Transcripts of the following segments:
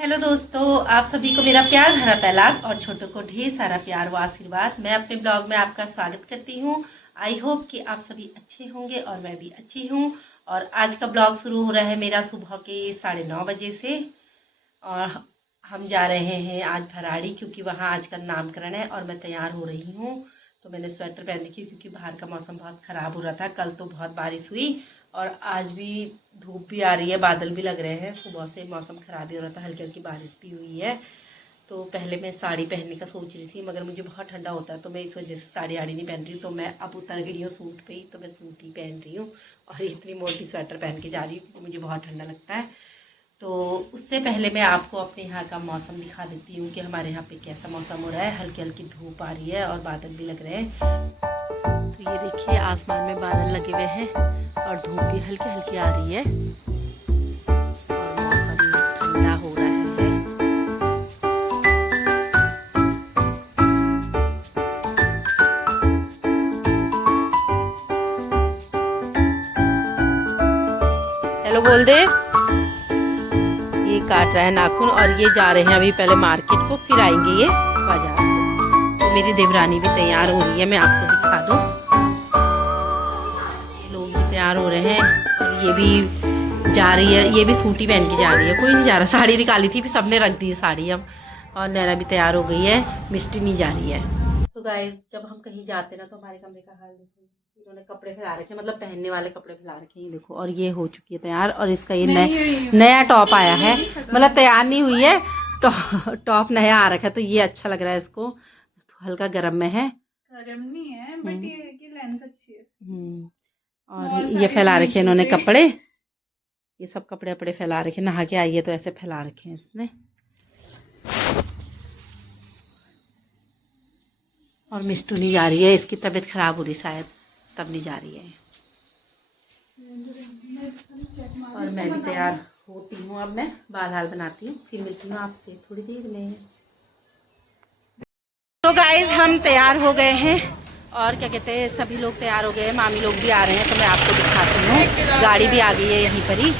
Hello दोस्तों, आप सभी को मेरा प्यार भरा पहला और छोटों को ढेर सारा प्यार व आशीर्वाद। मैं अपने ब्लॉग में आपका स्वागत करती हूँ। आई होप कि आप सभी अच्छे होंगे और मैं भी अच्छी हूँ। और आज का ब्लॉग शुरू हो रहा है मेरा सुबह के 9:30 बजे से। और हम जा रहे हैं आज भराड़ी, क्योंकि वहाँ आज का नामकरण है और मैं तैयार हो रही हूँ। तो मैंने स्वेटर पहन रखी क्योंकि बाहर का मौसम बहुत ख़राब हो रहा था। कल तो बहुत बारिश हुई और आज भी धूप भी आ रही है, बादल भी लग रहे हैं। सुबह से मौसम ख़राब ही हो रहा था, हल्की हल्की बारिश भी हुई है। तो पहले मैं साड़ी पहनने का सोच रही थी, मगर मुझे बहुत ठंडा होता है तो मैं इस वजह से साड़ी आड़ी नहीं पहन रही हूँ। तो मैं अब उतर गई हूँ सूट पे ही, तो मैं सूट ही पहन रही हूँ और इतनी मोटी स्वेटर पहन के जा रही हूँ क्योंकि मुझे बहुत ठंडा लगता है। तो उससे पहले मैं आपको अपने यहाँ का मौसम दिखा देती हूँ कि हमारे यहाँ पे कैसा मौसम हो रहा है। हल्की हल्की धूप आ रही है और बादल भी लग रहे हैं। तो ये देखिए, आसमान में बादल लगे हुए हैं और धूप भी हल्की हल्की आ रही है और मौसम ठंडा हो रहा है। हेलो बोल दे। ये काट रहा है नाखून और ये जा रहे हैं अभी पहले मार्केट को, फिर आएंगे ये बाजार को। तो मेरी देवरानी भी तैयार हो रही है, मैं आपको दिखा दूँ। ये लोग भी तैयार हो रहे हैं और ये भी जा रही है, ये भी सूटी पहन के जा रही है। कोई नहीं जा रहा, साड़ी निकाली थी फिर सबने रख दी है साड़ी अब। और नैना भी तैयार हो गई है, मिष्टी नहीं जा रही है। तो गाइस, जब हम कहीं जाते ना तो हमारे कमरे का हाल देखो। इन्होंने कपड़े फैला रखे, मतलब पहनने वाले कपड़े फैला रखे हैं, देखो। और ये हो चुकी है तैयार और इसका ये नया टॉप आया है, मतलब तैयार नहीं हुई है, टॉप नया आ रखा है। तो ये अच्छा लग रहा है इसको, तो हल्का गर्म में है। गर्म नहीं है बट ये लेंथ अच्छी है। और ये फैला रखे इन्होंने कपड़े, ये सब कपड़े अपड़े फैला रखे। नहा के आई है तो ऐसे फैला रखे हैं इसने। और मिष्टू नहीं जा रही है, इसकी तबीयत खराब हो रही शायद, तब नहीं जा रही है। और मैं भी तैयार होती हूँ, अब मैं बाल हाल बनाती हूँ, फिर मिलती हूँ आपसे थोड़ी देर में। तो गाइज, हम तैयार हो गए हैं और क्या कहते हैं, सभी लोग तैयार हो गए हैं, मामी लोग भी आ रहे हैं। तो मैं आपको दिखाती हूँ, गाड़ी भी आ गई है यहीं पर ही।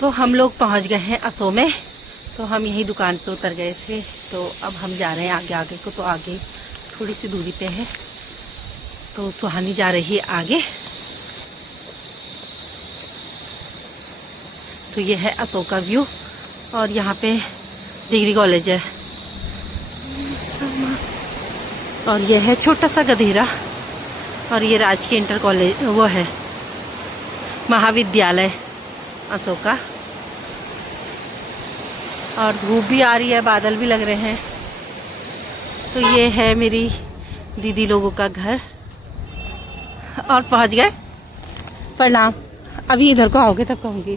तो हम लोग पहुंच गए हैं असो में। तो हम यही दुकान पे उतर गए थे, तो अब हम जा रहे हैं आगे आगे को। तो आगे थोड़ी सी दूरी पे है, तो सुहानी जा रही है आगे। तो ये है असो का व्यू और यहाँ पे डिग्री कॉलेज है और ये है छोटा सा गधेरा। और ये राजकीय इंटर कॉलेज, वो है महाविद्यालय अशोका। और धूप भी आ रही है, बादल भी लग रहे हैं। तो ये है मेरी दीदी लोगों का घर और पहुंच गए। प्रणाम। अभी इधर को आओगे तब कहूँगी।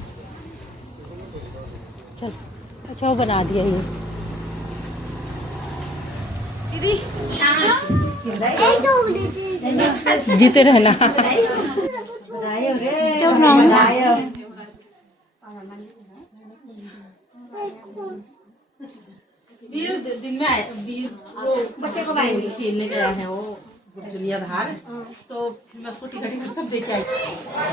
चल, अच्छा वो बना दिया ये दीदी। जीते रहना। वीर दिन में आए, वीर बच्चे को खेलने गया है वो जुलिया धार, तो मैं उसको टिकट सब दे के आई।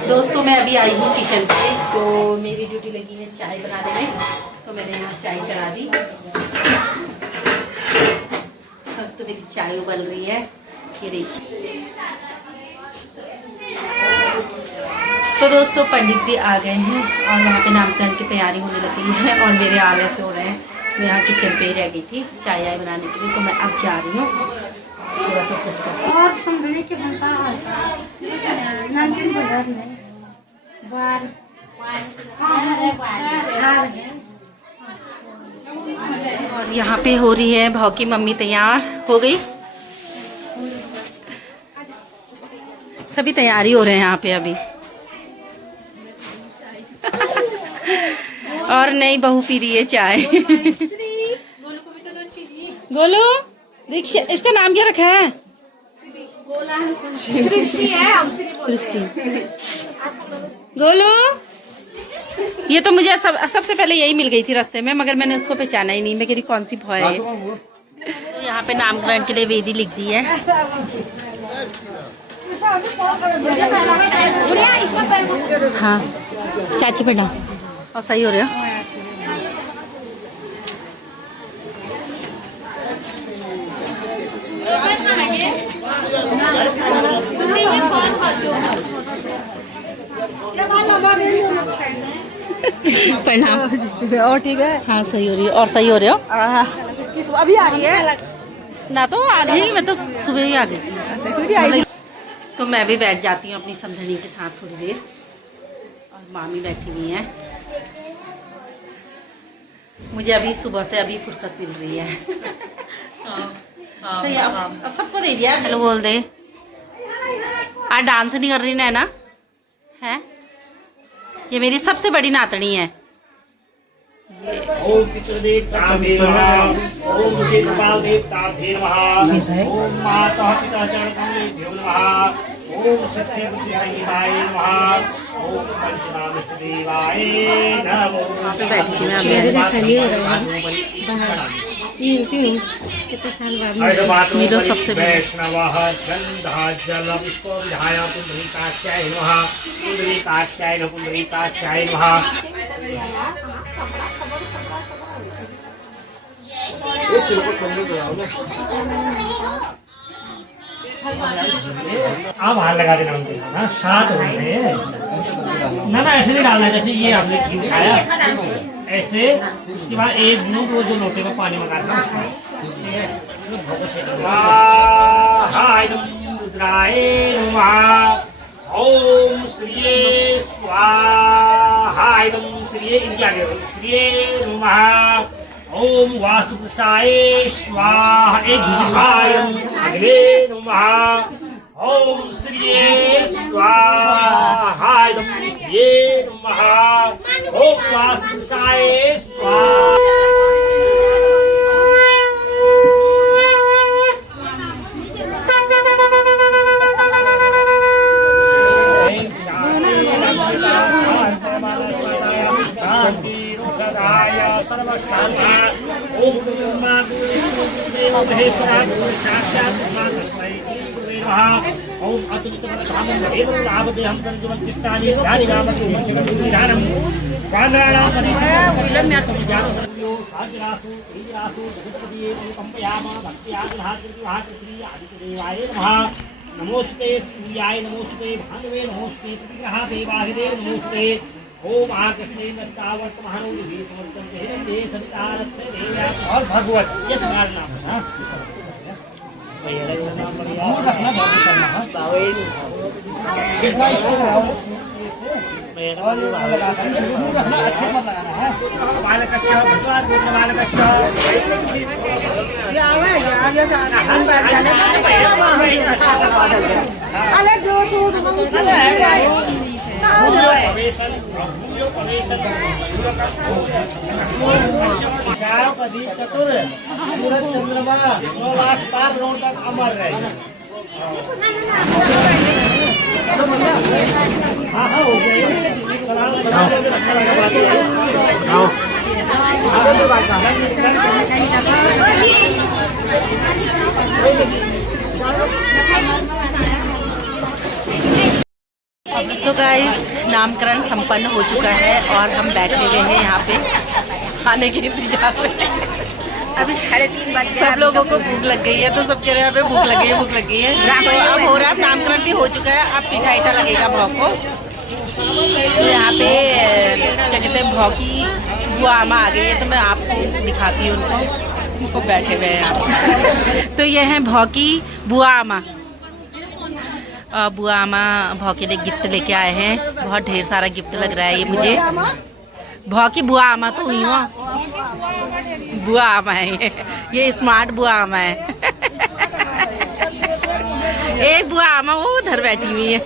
दोस्तों, मैं अभी आई हूँ किचन पे। तो मेरी ड्यूटी लगी है चाय बनाने में, तो मैंने यहाँ चाय चढ़ा दी। तो मेरी चाय उबल रही है, ये देखिए। तो दोस्तों पंडित भी आ गए हैं और वहाँ पे नामकरण की तैयारी होने लगी है और मेरे आने से हो रहे हैं। मैं यहाँ किचन पे ही रह गई थी चाय आय बनाने के लिए, तो मैं अब जा रही हूँ थोड़ा सा सुनकर। और समझने के और यहाँ पे हो रही है भाव की मम्मी तैयार हो गई, सभी तैयारी हो रहे हैं यहाँ पे अभी। और नई बहू पी रही है चाय। गोलू दीक्षा, इसका नाम क्या रखा है? सृष्टि है। सृष्टि। गोलू ये तो मुझे सबसे पहले यही मिल गई थी रास्ते में, मगर मैंने उसको पहचाना ही नहीं। मैं कह रही कौन सी भौं है। तो यहाँ पे नामकरण के लिए वेदी लिख दी है। हाँ चाची बेटा और सही हो रहे हो। प्रणाम। और ठीक है। हाँ सही हो रही है। और सही हो रहे हो? अभी आ रही है ना, तो आ गई, मैं तो सुबह ही आ गई। तो मैं भी बैठ जाती हूँ अपनी समझनी के साथ थोड़ी देर, और मामी बैठी हुई हैं। मुझे अभी सुबह से अभी फुर्सत मिल रही है। सही अब सबको दे दिया। हेलो बोल दे। आज डांस नहीं कर रही नैना है? ये मेरी सबसे बड़ी नातनी है। ओम पितृदेवताभ्ये नमः, ओम श्रीकपालदेवताभ्ये नमः, ओम माता पिता चरणकमलेभ्यो नमः, ओम सत्यवतीदेवाय नमः, ओम पंचनामिष्टदेवाय नमः। पे बैठी थी मैं अभी। मिलो सबसे वैष्णवः गन्धाजल पुष्पो विधाय पुंडरीकाक्षाय नमः, पुंडरीकाक्षाय नमः, पुंडरीकाक्षाय नमः। आप हाथ लगा देना उनके ना, 7 हो गए हैं ना। ऐसे नहीं डालना है जैसे ये आपने घी दिखाया ऐसे। उसके बाद एक बूंद वो जो लोटे में पानी मंगा था उसमें, रुद्राय नमः, ओम श्रीये स्वाहा, श्रीये इनके आगे श्रीये नमः, ओम वास्तुपुरुषाय स्वाहा, एक घिघाय अग्रे नमः, ओम श्रीये स्वाहा, श्रीये नमः, ओम वास्तुपुरुषाय स्वाहा। नमोस्ते सूर्याय नमोस्ते भानुवे नमोस्ते प्रतिग्रहा देवाहिदे नमोस्ते। ओम आकृष्णे दत्तावर्तमानो विभीतवर्तन्ते सवितारत्ने देव्या। और भगवत ये तुम्हारा नाम है ना? चतुर सूरज चंद्रमा 9 लाख पार रोड तक अमर रहे। हाँ हाँ हो गए। तो गाइस नामकरण संपन्न हो चुका है और हम बैठे हुए हैं यहाँ पे खाने के इंतजार में। अभी 3:30 बजे सब लोगों को भूख लग गई है, तो सब कह रहे हैं भूख लग गई है। तो अब हो रहा है, नामकरण भी हो चुका है। अब पिठा लगेगा भाव को। तो यहाँ पे क्या कहते हैं भौकी बुआ आमा आ गई है, तो मैं आपको दिखाती हूँ उनको बैठे हुए हैं यहाँ। तो ये हैं भौकी बुआ आमा। बुआ आमा भौकी लिए गिफ्ट लेके आए हैं। बहुत ढेर सारा गिफ्ट लग रहा है ये मुझे। भौकी बुआ आमा तो हुई हूँ, बुआ आमा है ये स्मार्ट बुआ आमा है। एक बुआ आमा वो उधर बैठी हुई है।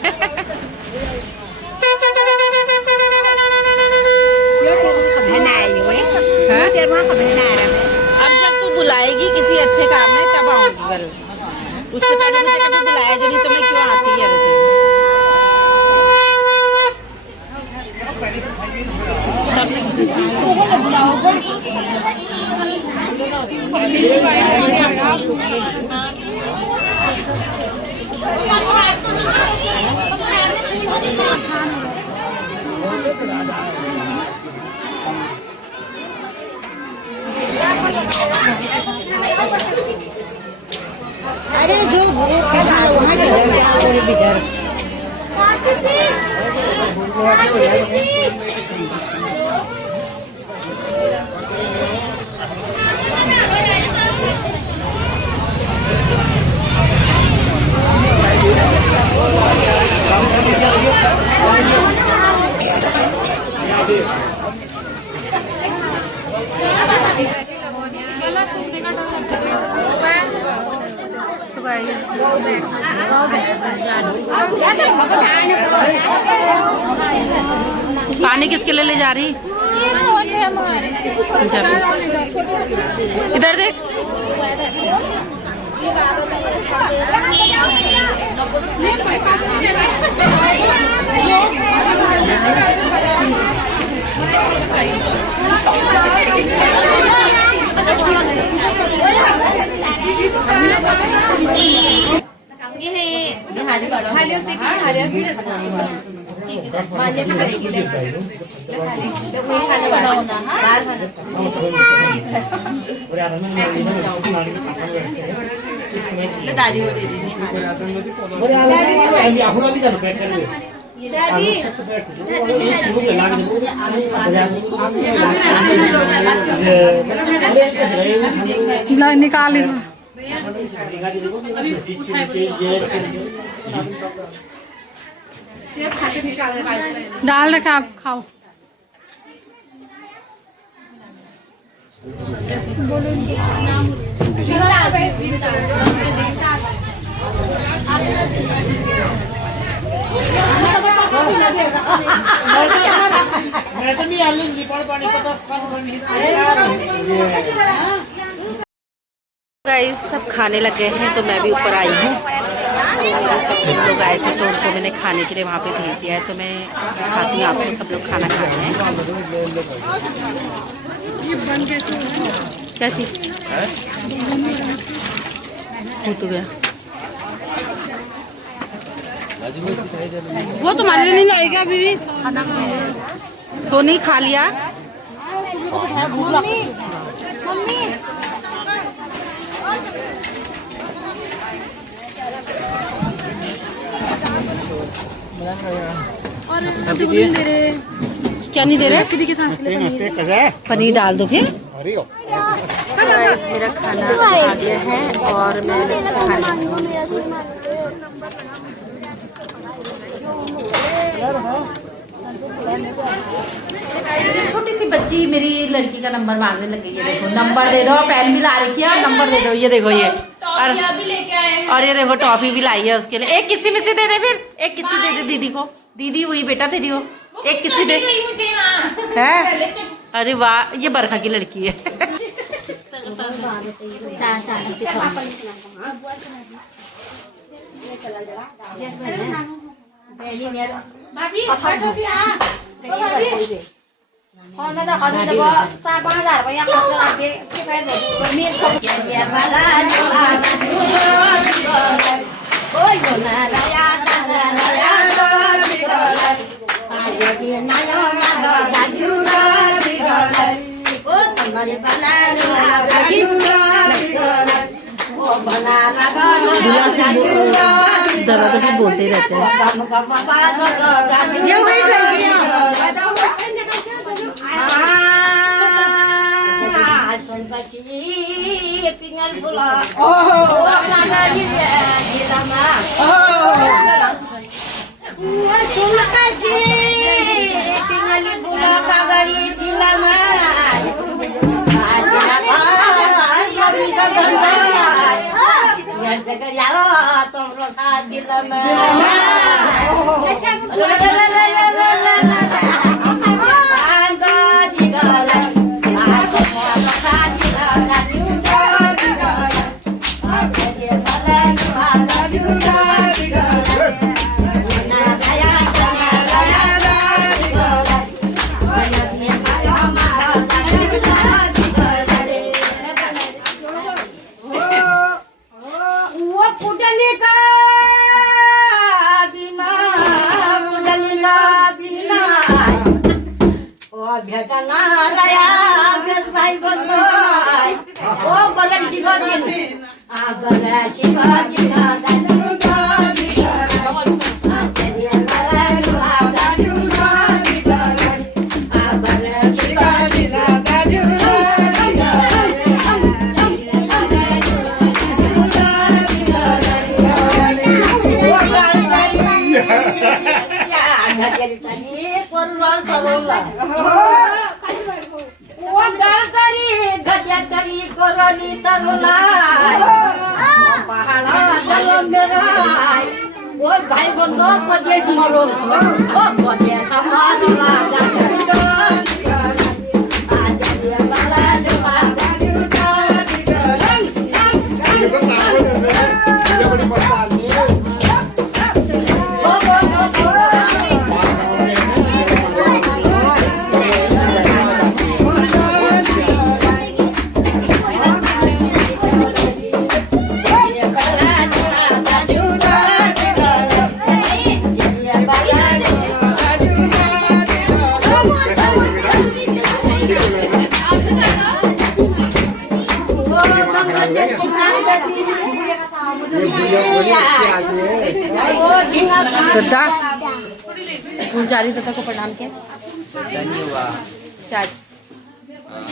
अब जब तू बुलाएगी किसी अच्छे काम में तब आऊंगी बल। उससे पहले मुझे कभी बुलाया जो नहीं तो मैं क्यों आती है। अरे जो वहाँ किधर से आओ इधर। पानी किसके लिए ले जा रही? इधर देख। निकाल डाल रखा आप खाओ। गाइस सब खाने लग गए हैं तो मैं भी ऊपर आई हूँ। सब लोग आए थे तो उनको मैंने खाने के लिए वहाँ पे भेज दिया है। तो मैं दिखाती हूँ आपको, सब लोग खाना खा रहे हैं। क्या चीज़ हो तो गया वो तुम्हारे लिए नहीं जाएगा अभी भी। सोनी खा लिया। क्या नहीं दे रहे? पनीर डाल दो फिर। मेरा खाना आ गया है और मैं खा रही हूँ। छोटी सी बच्ची मेरी लड़की का नंबर मांगने लगी है। देखो नंबर दे दो, पेन भी ला रखी है, नंबर दे दो। ये देखो ये और ये देखो टॉफी भी लाई है उसके लिए। एक किसी में से दे दे, फिर एक किसी दे दे दीदी को। दीदी हुई बेटा तेरी हो, एक किसी दे है। अरे वाह, ये बरखा की लड़की है। दादा तो कुछ बोलते रहते हैं। ये वही चल tinggal pulang. Sudah kasih tinggal pulang kagari dilangan. Aja bisa gondai. Biar jaga ya terus dilangan. भाई बंदो को देश मरो ओ को देश मारो ला आजा दिया बाला डुला दद्दा फूलचारी दत्ता को प्रणाम किया। चार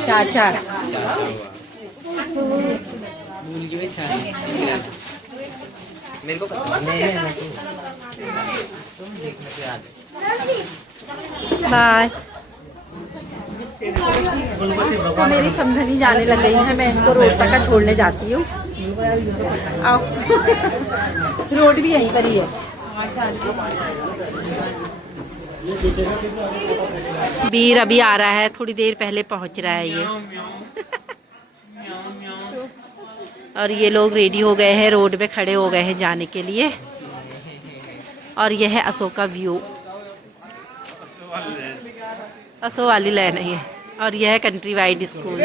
चार चार मेरे को बाय। तो मेरी समझनी जाने लग गई है, मैं इनको रोड तक का छोड़ने जाती हूँ। आओ रोड भी यहीं पर ही है। बीर अभी आ रहा है, थोड़ी देर पहले पहुंच रहा है ये। और ये लोग रेडी हो गए हैं, रोड पे खड़े हो गए हैं जाने के लिए। और यह है अशोका व्यू, असो वाली लाइन है ये। और यह है कंट्री वाइड स्कूल।